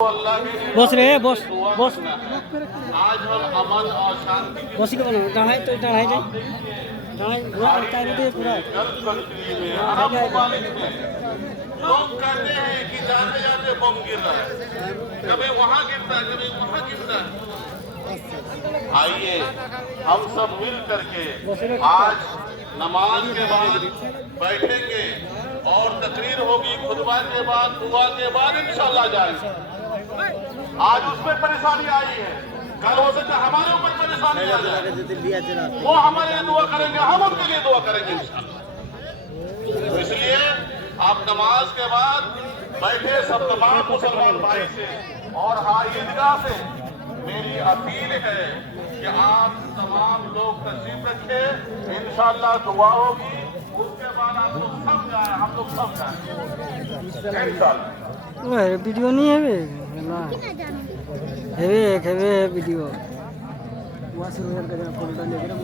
बस रे बस बस आज हम अमन और शांति की बस के बनो चढ़ाई तो चढ़ाई जाए चढ़ाई पूरा करता है तो पूरा कंट्री में अरब ममालिक में लोग कहते हैं कि जाते जाते बम गिर रहा है, कभी वहां गिरता है कभी वहां गिरता है। आइए हम सब मिल करके आज नमाज के बाद बैठेंगे और तकरीर होगी, खुतबा के बाद दुआ के बाद इंशाल्लाह जाएंगे। आज उसमें परेशानी आई है, कल हो सकता है हमारे ऊपर परेशानी आ जाए, वो हमारे लिए दुआ करेंगे, हम उनके लिए दुआ करेंगे इंशाल्लाह। तो इसलिए आप नमाज के बाद बैठे सब तमाम मुसलमान भाई से और हाँ ईदगाह से मेरी अपील है कि आप तमाम लोग तशरीफ रखें, इंशाल्लाह दुआ होगी, उसके बाद आप लोग सब जाए, हम लोग सब जाए इंशाल्लाह। ओए वीडियो नहीं है बे ना हेवे वीडियो वहां से रोहन का फोटो लेके ना